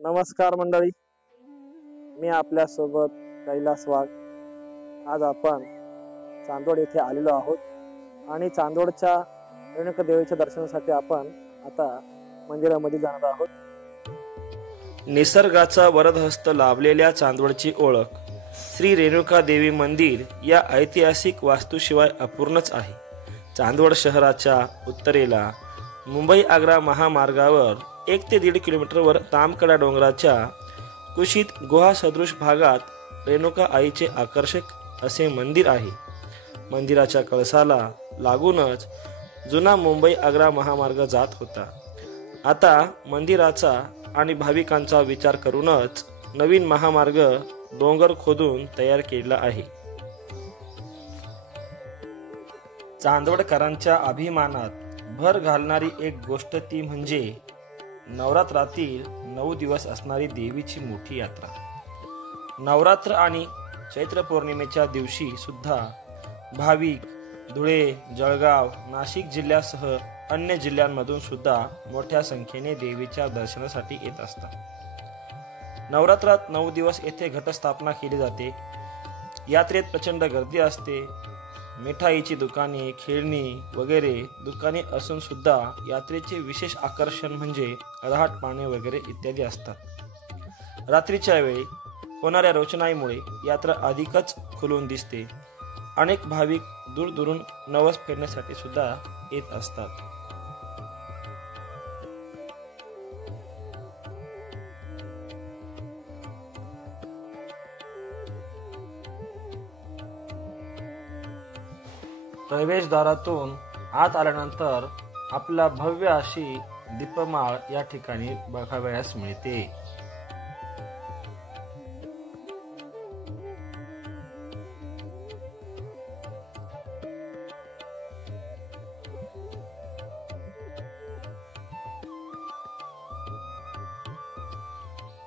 नमस्कार मंडळी, मी आपल्या सोबत कैलास वाघ। आज आपण चांदवड येथे आलेलो आहोत आणि चांदवडच्या रेणुका देवीच्या दर्शनासाठी आपण आता मंदिरामध्ये जाणार आहोत। निसर्गाचा वरदहस्त लाभलेल्या चांदवडची ओळख श्री रेणुका देवी मंदिर या ऐतिहासिक वास्तूशिवाय अपूर्णच आहे। चांदवड शहराच्या उत्तरेला मुंबई आग्रा महामार्गावर 1 ते 1.5 किलोमीटरवर तामकडा डोंगराच्या कुशीत गुहा सदृश भागात रेणुका आईचे आकर्षक असे मंदिर आहे। मंदिराच्या कळसाला लागूनच जुना मुंबई आग्रा महामार्ग जात होता। आता मंदिराचा आणि भाविकांचा विचार करूनच नवीन महामार्ग डोंगर खोदून तयार केला आहे। चांदवडकरांच्या अभिमानात भर घालणारी एक गोष्ट ती म्हणजे नवरात्रातील 9 दिवस असणारी देवीची मोठी यात्रा। नवरात्र आणि चैत्र पौर्णिमेच्या दिवशी सुद्धा भाविक धुळे, जळगाव, नाशिक जिल्ह्यासह अन्य जिल्ह्यांमधून सुद्धा मोठ्या संख्येने देवीच्या दर्शनासाठी येत असतात। नवरात्रात 9 दिवस येथे घटस्थापना केली जाते। यात्रेत प्रचंड गर्दी असते। मिठाईची दुकाने, खेळणी वगैरे दुकाने असून सुद्धा यात्रेचे विशेष आकर्षण म्हणजे रहाट पाने वगैरे इत्यादी असतात। रात्रीच्या वेळी होणाऱ्या रोषणाईमुळे यात्रा अधिकच खुलून दिसते। अनेक भाविक दूरदूरून नवस फेडण्यासाठी सुद्धा येत असतात। प्रवेशद्वारातून आत आल्यानंतर आपला भव्य अशी दीपमाळ या ठिकाणी बघावयास मिळते।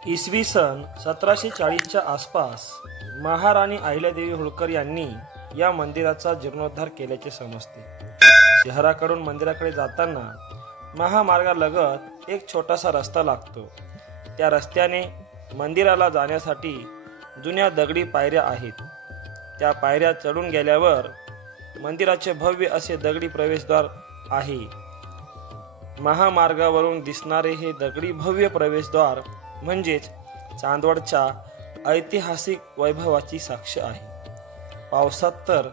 इसवी सन 1740च्या आसपास महाराणी अहिल्यादेवी होळकर यांनी या मंदिराचा जीर्णोद्धार केल्याचे समजते। शहराकडून मंदिराकडे जाताना महामार्गालगत एक छोटासा रस्ता लागतो। त्या रस्त्याने मंदिराला जाण्यासाठी जुन्या दगडी पायऱ्या आहेत। त्या पायऱ्या चढून गेल्यावर मंदिराचे भव्य असे दगडी प्रवेशद्वार आहे। महामार्गावरून दिसणारे हे दगडी भव्य प्रवेशद्वार म्हणजेच चांदवडच्या ऐतिहासिक वैभवाची साक्ष आहे। पावसात तर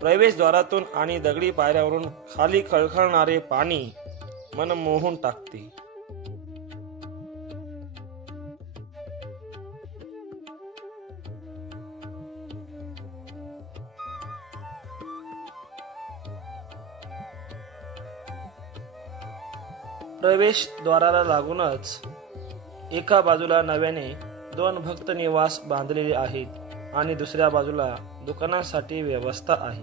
प्रवेशद्वारातून आणि दगडी पायऱ्यावरून खाली खळखळणारे पाणी मन मोहून टाकते। प्रवेशद्वाराला लागूनच एका बाजूला नव्याने 2 भक्त निवास बांधलेले आहेत आणि दुसऱ्या बाजूला दुकानांसाठी व्यवस्था आहे।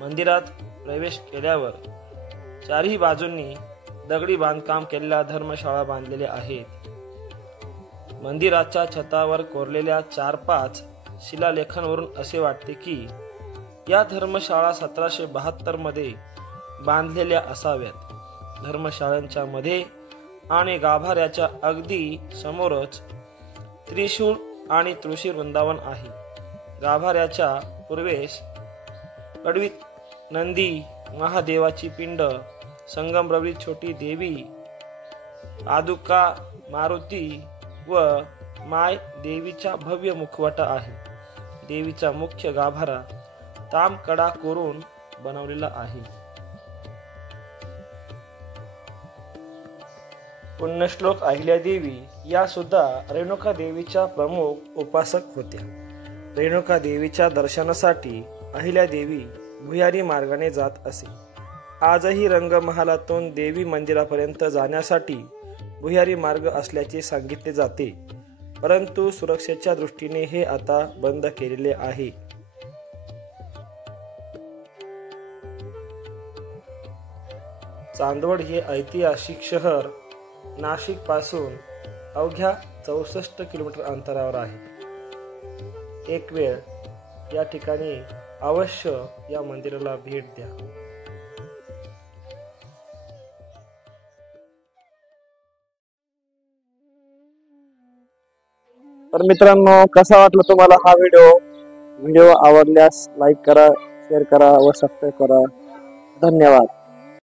मंदिरात प्रवेश केल्यावर चारही बाजूंनी दगडी बांधकाम केलेल्या धर्मशाळा बांधलेल्या आहेत। मंदिराच्या छतावर कोरलेल्या 4-5 शिलालेखांवरून असे वाटते की या धर्मशाळा 1772 मध्ये बांधलेल्या असाव्यात। धर्मशाळांच्या मध्ये आणि गाभाऱ्याच्या अगदी समोरच त्रिशूळ आणि तुळशी वृंदावन आहे। गाभाऱ्याच्या पूर्वेस कडवीत नंदी, महादेवाची पिंड, संगमरवरी छोटी देवी, पादुका मारुती व माय देवीचा भव्य मुखवटा आहे। देवीचा मुख्य गाभारा तामकडा कोरून बनवलेला आहे। पुण्यश्लोक अहिल्यादेवी या सुद्धा रेणुका देवीच्या प्रमुख उपासक होत्या। रेणुका देवीच्या दर्शनासाठी अहिल्यादेवी भुयारी मार्गाने जात असे। आजही रंगमहालातून देवी मंदिरापर्यंत जाण्यासाठी भुयारी मार्ग असल्याचे सांगितले जाते, परंतु सुरक्षेच्या दृष्टीने हे आता बंद केलेले आहे। चांदवड हे ऐतिहासिक शहर नाशिक पासून अवघ्या 64 किलोमीटर अंतरावर आहे। एक वेळ या ठिकाणी अवश्य या मंदिराला भेट द्या। तर मित्रांनो, कसा वाटला तुम्हाला हा व्हिडिओ आवडल्यास लाईक करा, शेअर करा व सबस्क्राईब करा. धन्यवाद.